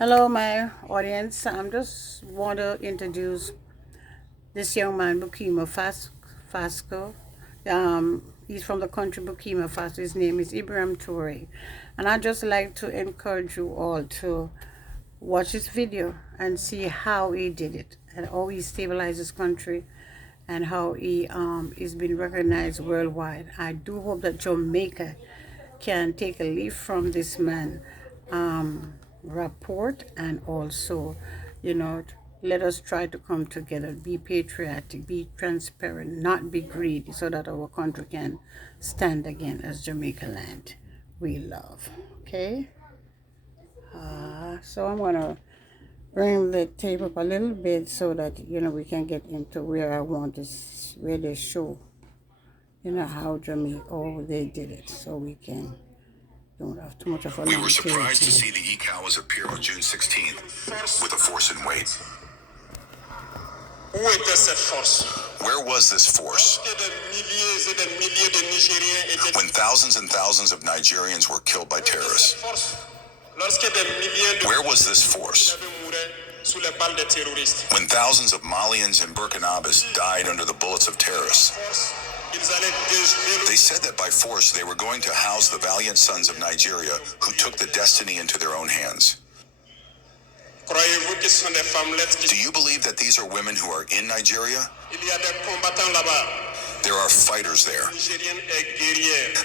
Hello, my audience. I'm just want to introduce this young man, Burkina Fasco. He's from the country Burkina Faso. His name is Ibrahim Toure. And I'd just like to encourage you all to watch this video and see how he did it and how he stabilized his country and how he is being recognized worldwide. I do hope that Jamaica can take a leaf from this man report, and also, you know, let us try to come together, be patriotic, be transparent, not be greedy, so that our country can stand again as Jamaica land we love. Okay. So I'm gonna bring the tape up a little bit so that we can get into where I want to, where they show how Jamaica, oh, they did it, so we can don't have too much of a. We were surprised to see the ECOWAS appear on June 16th with a force in weight. Where was this force? When thousands and thousands of Nigerians were killed by terrorists. Where was this force? When thousands of Malians and Burkinabés died under the bullets of terrorists. They said that by force they were going to house the valiant sons of Nigeria who took the destiny into their own hands. Do you believe that these are women who are in Nigeria? There are fighters there.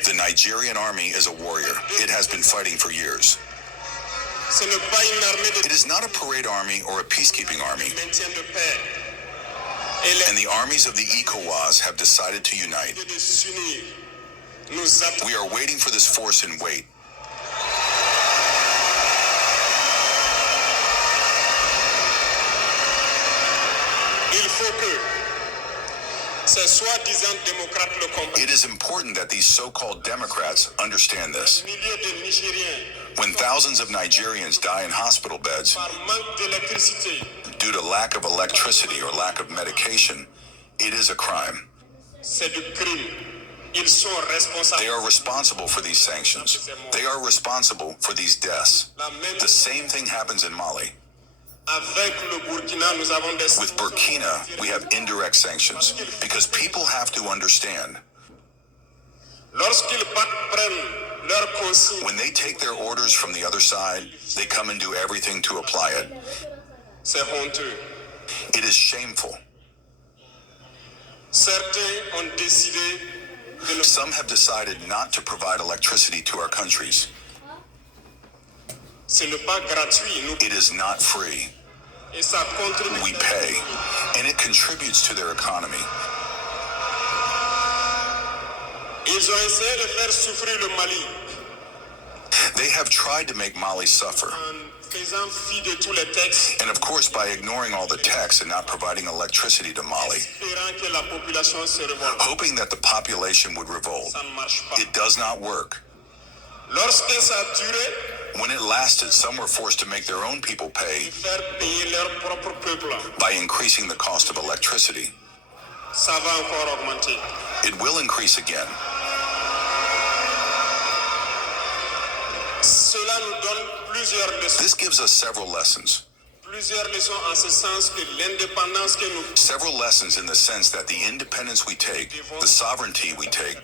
The Nigerian army is a warrior. It has been fighting for years. It is not a parade army or a peacekeeping army. And the armies of the ECOWAS have decided to unite. We are waiting for this force in weight. It is important that these so-called Democrats understand this. When thousands of Nigerians die in hospital beds due to lack of electricity or lack of medication, it is a crime. They are responsible for these sanctions. They are responsible for these deaths. The same thing happens in Mali. With Burkina, we have indirect sanctions because people have to understand. When they take their orders from the other side, they come and do everything to apply it. It is shameful. Some have decided not to provide electricity to our countries. It is not free. We pay, and it contributes to their economy. They have tried to make Mali suffer. And of course, by ignoring all the texts and not providing electricity to Mali, hoping that the population would revolt. It does not work. When it lasted, some were forced to make their own people pay by increasing the cost of electricity. It will increase again. This gives us several lessons. Several lessons in the sense that the independence we take, the sovereignty we take,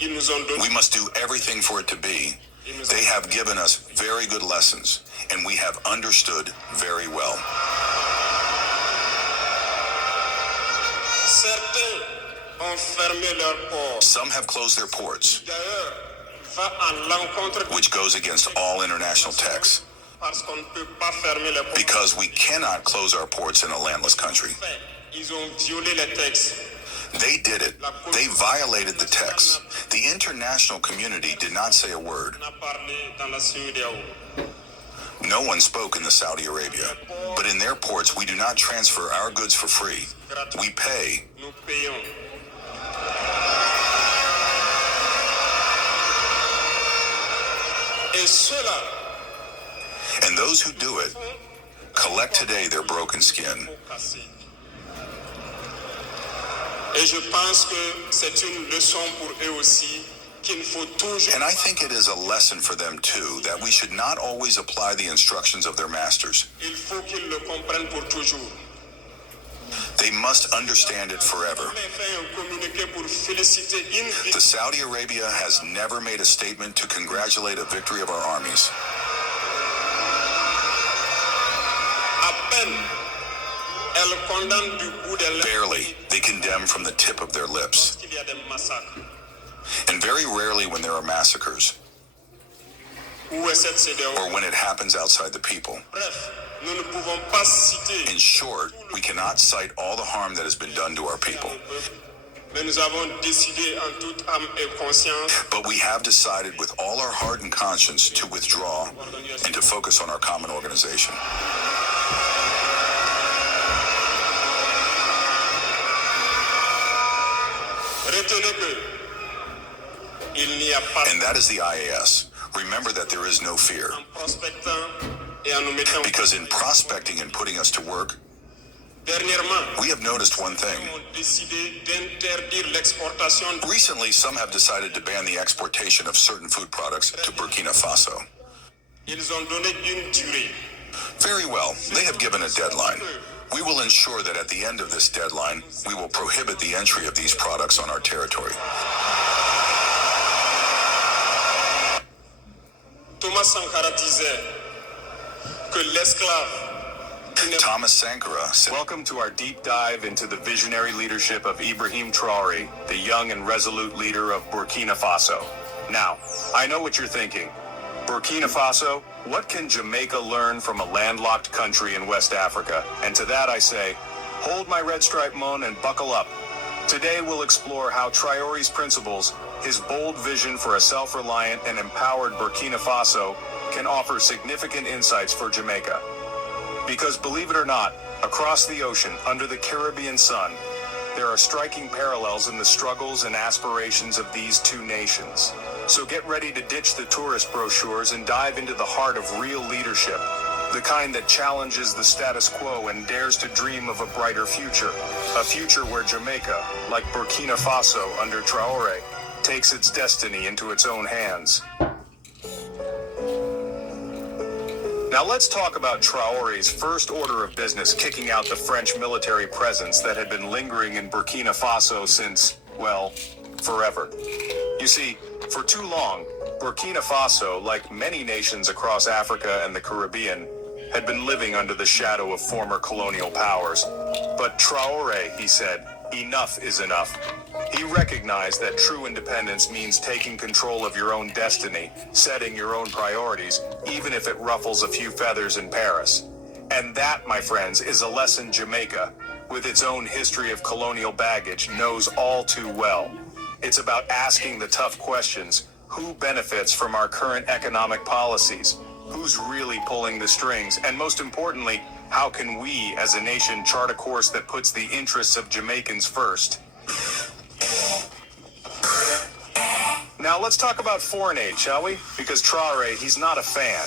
we must do everything for it to be. They have given us very good lessons, and we have understood very well. Some have closed their ports, which goes against all international texts, because we cannot close our ports in a landless country. They did it. They violated the text. The international community did not say a word. No one spoke in the Saudi Arabia. But in their ports, we do not transfer our goods for free. We pay. And those who do it collect today their broken skin. Et je pense que c'est une leçon pour eux aussi And I think it is a lesson for them too, that we should not always apply the instructions of their masters. They must understand it forever. The Saudi Arabia has never made a statement to congratulate a victory of our armies. Barely, they condemn from the tip of their lips. And very rarely when there are massacres, or when it happens outside the people. In short, we cannot cite all the harm that has been done to our people. But we have decided with all our heart and conscience to withdraw and to focus on our common organization. And that is the IAS. Remember that there is no fear. Because in prospecting and putting us to work, we have noticed one thing. Recently, some have decided to ban the exportation of certain food products to Burkina Faso. Very well, they have given a deadline. We will ensure that at the end of this deadline, we will prohibit the entry of these products on our territory. Thomas Sankara said, "Welcome to our deep dive into the visionary leadership of Ibrahim Traoré, the young and resolute leader of Burkina Faso. Now, I know what you're thinking. Burkina Faso, what can Jamaica learn from a landlocked country in West Africa?" And to that I say, hold my red stripe moon and buckle up. Today we'll explore how Traoré's principles, his bold vision for a self-reliant and empowered Burkina Faso, can offer significant insights for Jamaica. Because believe it or not, across the ocean, under the Caribbean sun, there are striking parallels in the struggles and aspirations of these two nations. So get ready to ditch the tourist brochures and dive into the heart of real leadership, the kind that challenges the status quo and dares to dream of a brighter future. A future where Jamaica, like Burkina Faso under Traoré, takes its destiny into its own hands. Now let's talk about Traoré's first order of business kicking out the French military presence that had been lingering in Burkina Faso since, well, forever. You see, for too long, Burkina Faso, like many nations across Africa and the Caribbean, had been living under the shadow of former colonial powers. But Traoré, he said, enough is enough. He recognized that true independence means taking control of your own destiny, setting your own priorities, even if it ruffles a few feathers in Paris. And that, my friends, is a lesson Jamaica, with its own history of colonial baggage, knows all too well. It's about asking the tough questions. Who benefits from our current economic policies? Who's really pulling the strings? And most importantly, how can we, as a nation, chart a course that puts the interests of Jamaicans first? Now let's talk about foreign aid, shall we? Because Traoré, he's not a fan.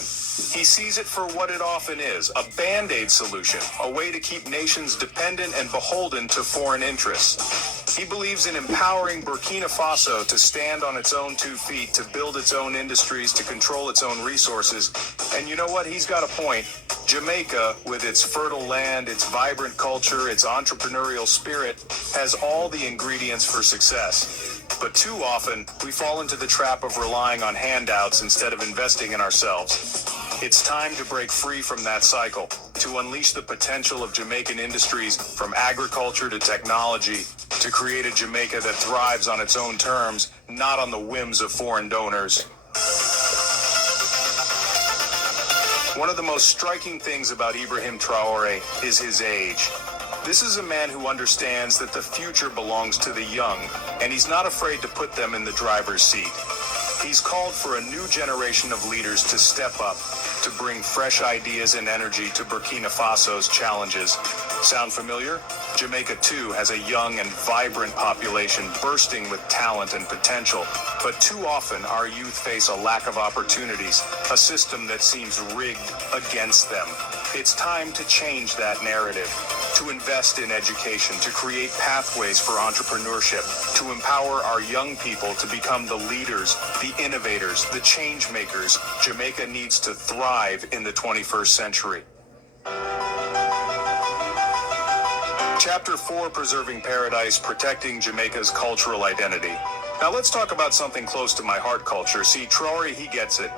He sees it for what it often is, a band-aid solution, a way to keep nations dependent and beholden to foreign interests. He believes in empowering Burkina Faso to stand on its own 2 feet, to build its own industries, to control its own resources. And you know what? He's got a point. Jamaica, with its fertile land, its vibrant culture, its entrepreneurial spirit, has all the ingredients for success. But too often, we fall into the trap of relying on handouts instead of investing in ourselves. It's time to break free from that cycle, to unleash the potential of Jamaican industries, from agriculture to technology, to create a Jamaica that thrives on its own terms, not on the whims of foreign donors. One of the most striking things about Ibrahim Traoré is his age. This is a man who understands that the future belongs to the young, and he's not afraid to put them in the driver's seat. He's called for a new generation of leaders to step up, to bring fresh ideas and energy to Burkina Faso's challenges. Sound familiar? Jamaica, too, has a young and vibrant population bursting with talent and potential. But too often, our youth face a lack of opportunities, a system that seems rigged against them. It's time to change that narrative, to invest in education, to create pathways for entrepreneurship, to empower our young people to become the leaders, the innovators, the change makers Jamaica needs to thrive in the 21st century. Chapter 4, Preserving Paradise, Protecting Jamaica's Cultural Identity. Now let's talk about something close to my heart, culture. See, Traore, he gets it.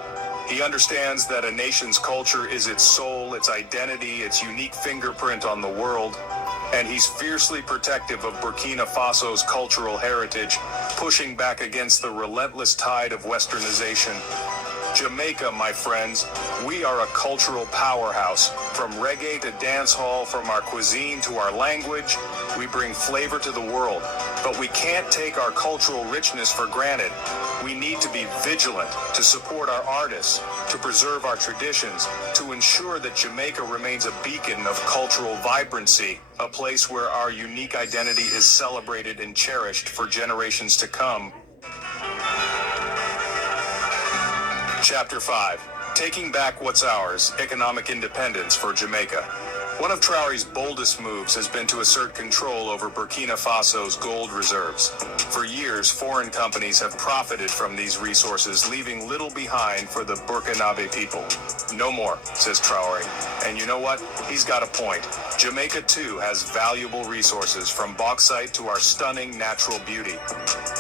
He understands that a nation's culture is its soul, its identity, its unique fingerprint on the world, and he's fiercely protective of Burkina Faso's cultural heritage, pushing back against the relentless tide of westernization. Jamaica, my friends, we are a cultural powerhouse. From reggae to dancehall, from our cuisine to our language, we bring flavor to the world. But we can't take our cultural richness for granted. We need to be vigilant, to support our artists, to preserve our traditions, to ensure that Jamaica remains a beacon of cultural vibrancy, a place where our unique identity is celebrated and cherished for generations to come. Chapter 5, Taking Back What's Ours, Economic Independence for Jamaica. One of Traore's boldest moves has been to assert control over Burkina Faso's gold reserves. For years, foreign companies have profited from these resources, leaving little behind for the Burkinabe people. No more, says Traore. And you know what? He's got a point. Jamaica, too, has valuable resources, from bauxite to our stunning natural beauty.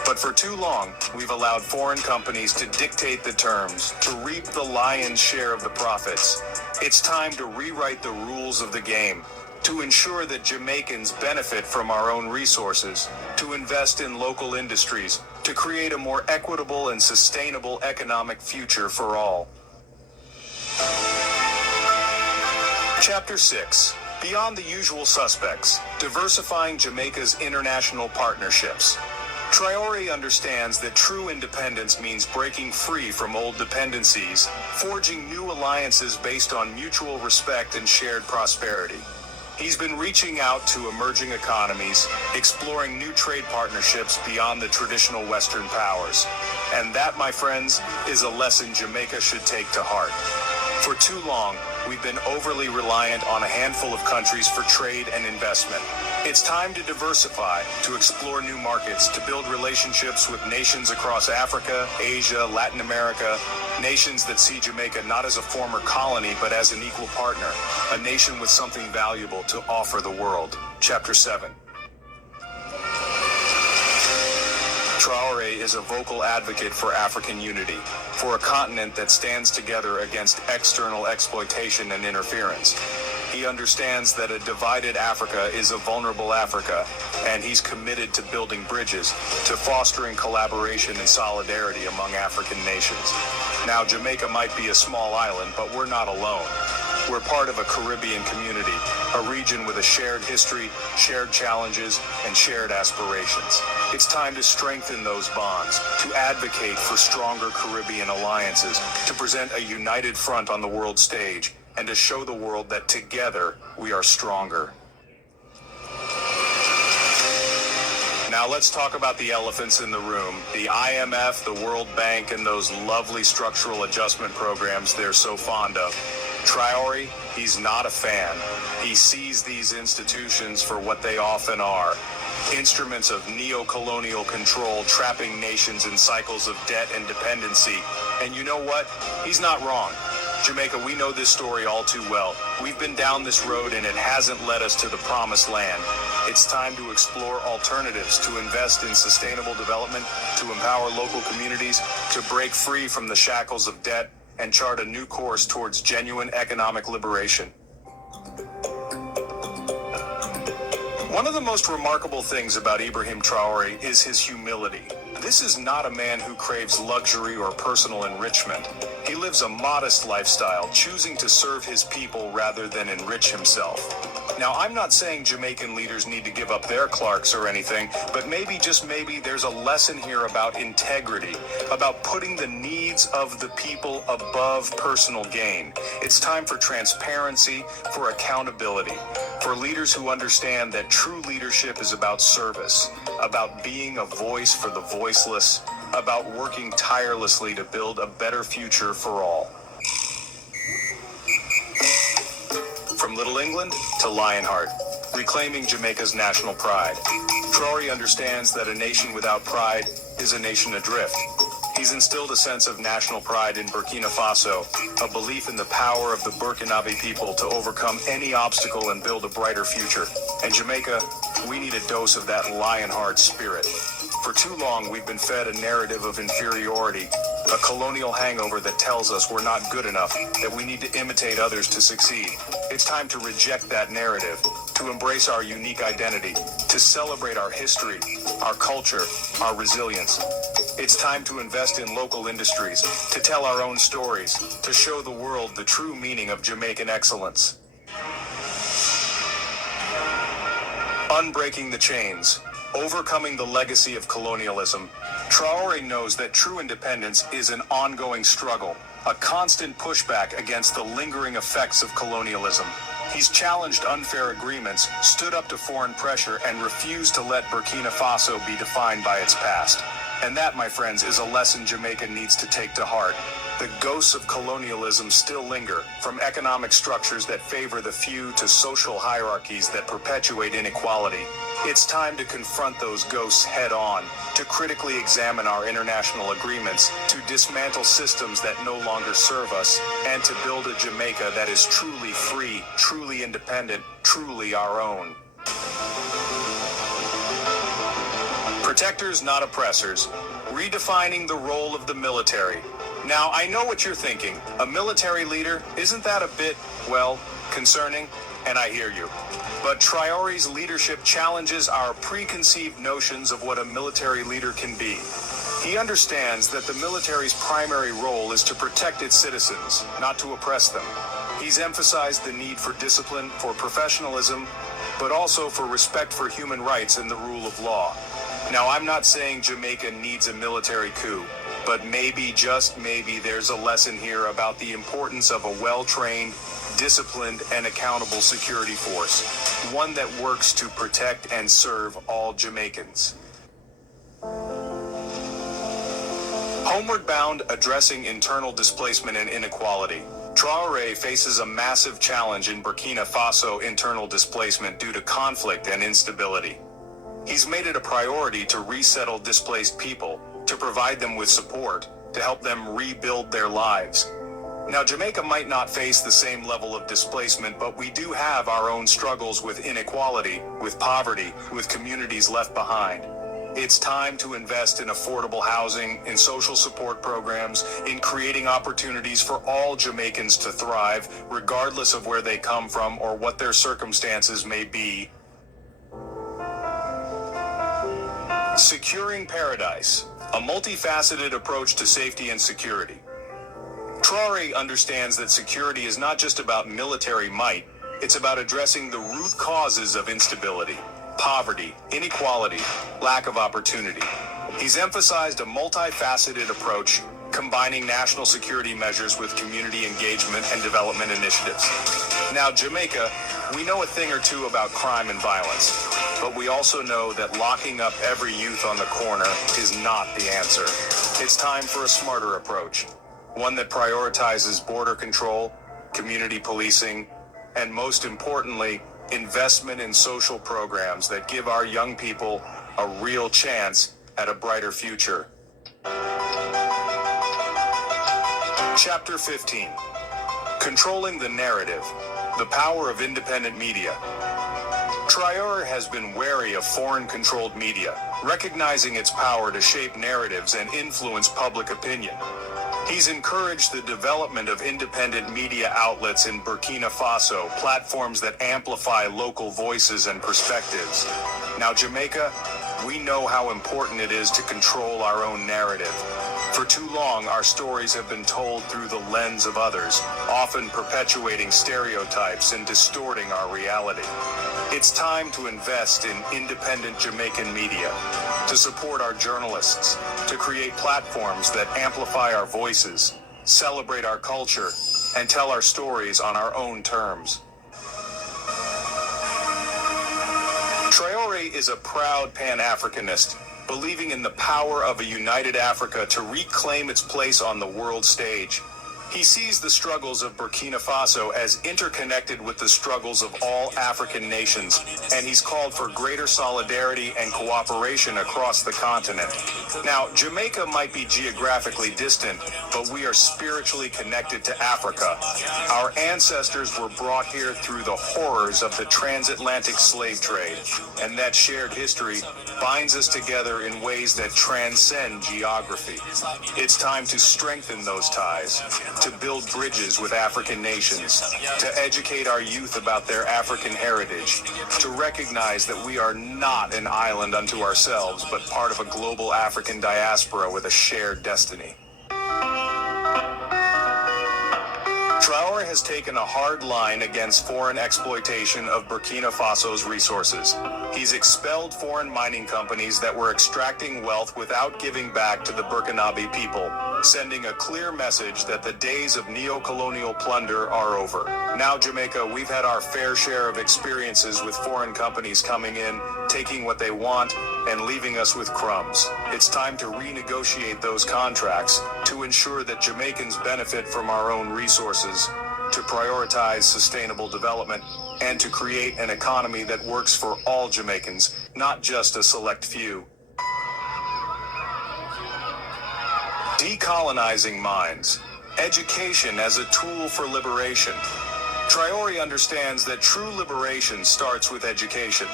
But for too long, we've allowed foreign companies to dictate the terms, to reap the lion's share of the profits. It's time to rewrite the rules of the game, to ensure that Jamaicans benefit from our own resources, to invest in local industries, to create a more equitable and sustainable economic future for all. Chapter 6, Beyond the Usual Suspects, Diversifying Jamaica's International Partnerships. Traore understands that true independence means breaking free from old dependencies, forging new alliances based on mutual respect and shared prosperity. He's been reaching out to emerging economies, exploring new trade partnerships beyond the traditional Western powers. And that, my friends, is a lesson Jamaica should take to heart. For too long, we've been overly reliant on a handful of countries for trade and investment. It's time to diversify, to explore new markets, to build relationships with nations across Africa, Asia, Latin America, nations that see Jamaica not as a former colony, but as an equal partner, a nation with something valuable to offer the world. Chapter 7. Traore is a vocal advocate for African unity, for a continent that stands together against external exploitation and interference. He understands that a divided Africa is a vulnerable Africa, and he's committed to building bridges, to fostering collaboration and solidarity among African nations. Now, Jamaica might be a small island, but we're not alone. We're part of a Caribbean community, a region with a shared history, shared challenges, and shared aspirations. It's time to strengthen those bonds, to advocate for stronger Caribbean alliances, to present a united front on the world stage, and to show the world that together we are stronger. Now let's talk about the elephants in the room, the IMF, the World Bank, and those lovely structural adjustment programs they're so fond of. Traore, he's not a fan. He sees these institutions for what they often are: instruments of neo-colonial control, trapping nations in cycles of debt and dependency. And you know what? He's not wrong. Jamaica, we know this story all too well. We've been down this road and it hasn't led us to the promised land. It's time to explore alternatives, to invest in sustainable development, to empower local communities, to break free from the shackles of debt, and chart a new course towards genuine economic liberation. One of the most remarkable things about Ibrahim Traore is his humility. This is not a man who craves luxury or personal enrichment. He lives a modest lifestyle, choosing to serve his people rather than enrich himself. Now, I'm not saying Jamaican leaders need to give up their Clarks or anything, but maybe, just maybe, there's a lesson here about integrity, about putting the needs of the people above personal gain. It's time for transparency, for accountability, for leaders who understand that true leadership is about service, about being a voice for the voiceless, about working tirelessly to build a better future for all. From Little England to Lionheart, reclaiming Jamaica's national pride. Traore understands that a nation without pride is a nation adrift. He's instilled a sense of national pride in Burkina Faso, a belief in the power of the Burkinabe people to overcome any obstacle and build a brighter future. And Jamaica, we need a dose of that Lionheart spirit. For too long, we've been fed a narrative of inferiority, a colonial hangover that tells us we're not good enough, that we need to imitate others to succeed. It's time to reject that narrative, to embrace our unique identity, to celebrate our history, our culture, our resilience. It's time to invest in local industries, to tell our own stories, to show the world the true meaning of Jamaican excellence. Unbreaking the chains, overcoming the legacy of colonialism. Traore knows that true independence is an ongoing struggle, a constant pushback against the lingering effects of colonialism. He's challenged unfair agreements, stood up to foreign pressure, and refused to let Burkina Faso be defined by its past. And that, my friends, is a lesson Jamaica needs to take to heart. The ghosts of colonialism still linger, from economic structures that favor the few to social hierarchies that perpetuate inequality. It's time to confront those ghosts head on, to critically examine our international agreements, to dismantle systems that no longer serve us, and to build a Jamaica that is truly free, truly independent, truly our own. Protectors, not oppressors. Redefining the role of the military. Now, I know what you're thinking. A military leader, isn't that a bit, well, concerning? And I hear you. But Traore's leadership challenges our preconceived notions of what a military leader can be. He understands that the military's primary role is to protect its citizens, not to oppress them. He's emphasized the need for discipline, for professionalism, but also for respect for human rights and the rule of law. Now, I'm not saying Jamaica needs a military coup, but maybe, just maybe, there's a lesson here about the importance of a well-trained, disciplined, and accountable security force, one that works to protect and serve all Jamaicans. Homeward bound, addressing internal displacement and inequality. Traore faces a massive challenge in Burkina Faso internal displacement due to conflict and instability. He's made it a priority to resettle displaced people, to provide them with support, to help them rebuild their lives. Now, Jamaica might not face the same level of displacement, but we do have our own struggles with inequality, with poverty, with communities left behind. It's time to invest in affordable housing, in social support programs, in creating opportunities for all Jamaicans to thrive, regardless of where they come from or what their circumstances may be. Securing paradise, a multifaceted approach to safety and security. Traore understands that security is not just about military might, it's about addressing the root causes of instability, poverty, inequality, lack of opportunity. He's emphasized a multifaceted approach, combining national security measures with community engagement and development initiatives. Now, Jamaica, we know a thing or two about crime and violence, but we also know that locking up every youth on the corner is not the answer. It's time for a smarter approach, one that prioritizes border control, community policing, and most importantly, investment in social programs that give our young people a real chance at a brighter future. Chapter 15. Controlling the narrative, the power of independent media. Traore has been wary of foreign-controlled media, recognizing its power to shape narratives and influence public opinion. He's encouraged the development of independent media outlets in Burkina Faso, platforms that amplify local voices and perspectives. Now, Jamaica, we know how important it is to control our own narrative. For too long, our stories have been told through the lens of others, often perpetuating stereotypes and distorting our reality. It's time to invest in independent Jamaican media, to support our journalists, to create platforms that amplify our voices, celebrate our culture, and tell our stories on our own terms. Traore is a proud Pan-Africanist, believing in the power of a united Africa to reclaim its place on the world stage. He sees the struggles of Burkina Faso as interconnected with the struggles of all African nations, and he's called for greater solidarity and cooperation across the continent. Now, Jamaica might be geographically distant, but we are spiritually connected to Africa. Our ancestors were brought here through the horrors of the transatlantic slave trade, and that shared history binds us together in ways that transcend geography. It's time to strengthen those ties, to build bridges with African nations, to educate our youth about their African heritage, to recognize that we are not an island unto ourselves, but part of a global African diaspora with a shared destiny. Traore has taken a hard line against foreign exploitation of Burkina Faso's resources. He's expelled foreign mining companies that were extracting wealth without giving back to the Burkinabe people, sending a clear message that the days of neo-colonial plunder are over. Now, Jamaica, we've had our fair share of experiences with foreign companies coming in, taking what they want, and leaving us with crumbs. It's time to renegotiate those contracts to ensure that Jamaicans benefit from our own resources, to prioritize sustainable development, and to create an economy that works for all Jamaicans, not just a select few. Decolonizing minds. Education as a tool for liberation. Traore understands that true liberation starts with education.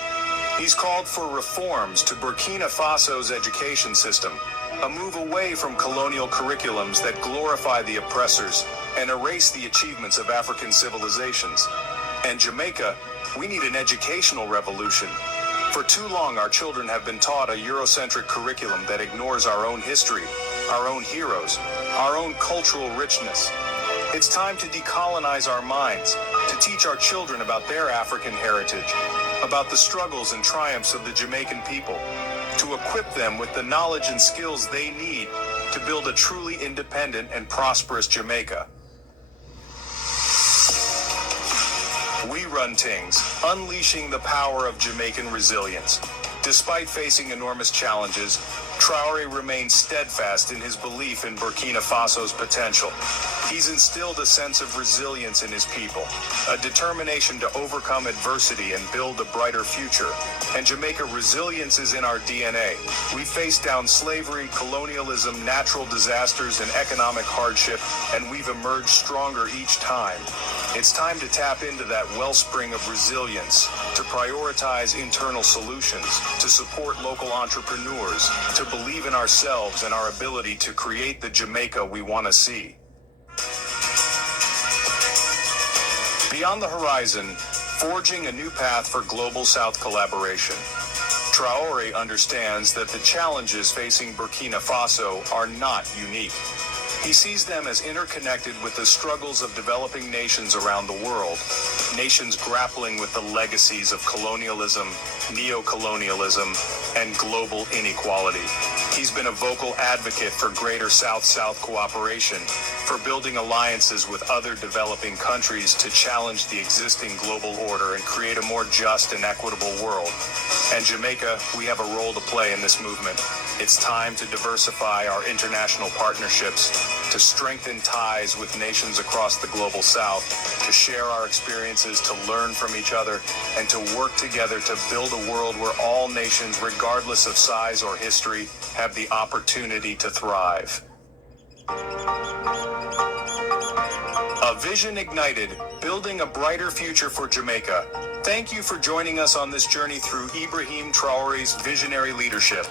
He's called for reforms to Burkina Faso's education system, a move away from colonial curriculums that glorify the oppressors and erase the achievements of African civilizations. And Jamaica, we need an educational revolution. For too long, our children have been taught a Eurocentric curriculum that ignores our own history, our own heroes, our own cultural richness. It's time to decolonize our minds, to teach our children about their African heritage, about the struggles and triumphs of the Jamaican people, to equip them with the knowledge and skills they need to build a truly independent and prosperous Jamaica. We run things, unleashing the power of Jamaican resilience. Despite facing enormous challenges, Traore remains steadfast in his belief in Burkina Faso's potential. He's instilled a sense of resilience in his people, a determination to overcome adversity and build a brighter future. And Jamaica, resilience is in our DNA. We faced down slavery, colonialism, natural disasters, and economic hardship, and we've emerged stronger each time. It's time to tap into that wellspring of resilience, to prioritize internal solutions, to support local entrepreneurs, to believe in ourselves and our ability to create the Jamaica we want to see. Beyond the horizon, forging a new path for global South collaboration. Traore understands that the challenges facing Burkina Faso are not unique. He sees them as interconnected with the struggles of developing nations around the world, nations grappling with the legacies of colonialism, neo-colonialism, and global inequality. He's been a vocal advocate for greater South-South cooperation, for building alliances with other developing countries to challenge the existing global order and create a more just and equitable world. And Jamaica, we have a role to play in this movement. It's time to diversify our international partnerships, to strengthen ties with nations across the global South, to share our experiences, to learn from each other, and to work together to build a world where all nations, regardless of size or history, have the opportunity to thrive. A vision ignited, building a brighter future for Jamaica. Thank you for joining us on this journey through Ibrahim Traore's visionary leadership.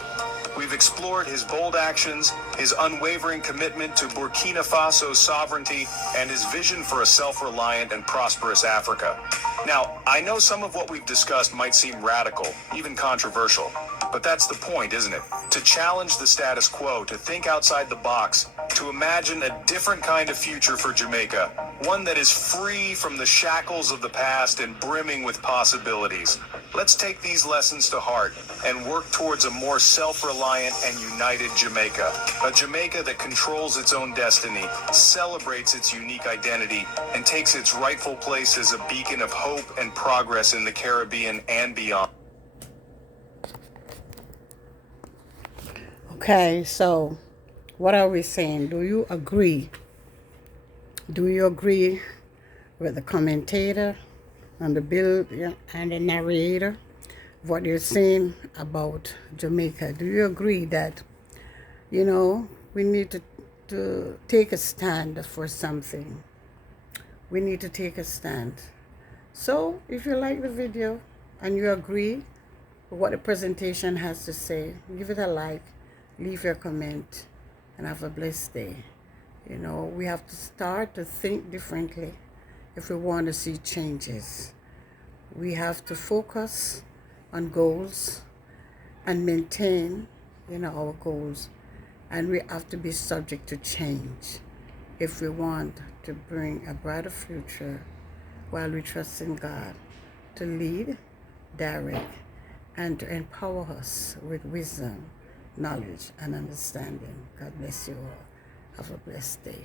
We've explored his bold actions, his unwavering commitment to Burkina Faso's sovereignty, and his vision for a self-reliant and prosperous Africa. Now, I know some of what we've discussed might seem radical, even controversial, but that's the point, isn't it? To challenge the status quo, to think outside the box, to imagine a different kind of future for Jamaica, one that is free from the shackles of the past and brimming with possibilities. Let's take these lessons to heart and work towards a more self-reliant and united Jamaica. A Jamaica that controls its own destiny, celebrates its unique identity, and takes its rightful place as a beacon of hope and progress in the Caribbean and beyond. Okay, so what are we saying? Do you agree Do you agree with the commentator and the bill and the narrator, what they're saying about Jamaica? Do you agree that, we need to take a stand for something? We need to take a stand. So if you like the video and you agree with what the presentation has to say, give it a like, leave your comment, and have a blessed day. We have to start to think differently if we want to see changes. We have to focus on goals and maintain, our goals. And we have to be subject to change if we want to bring a brighter future while we trust in God to lead, direct, and to empower us with wisdom, knowledge, and understanding. God bless you all. Have a blessed day.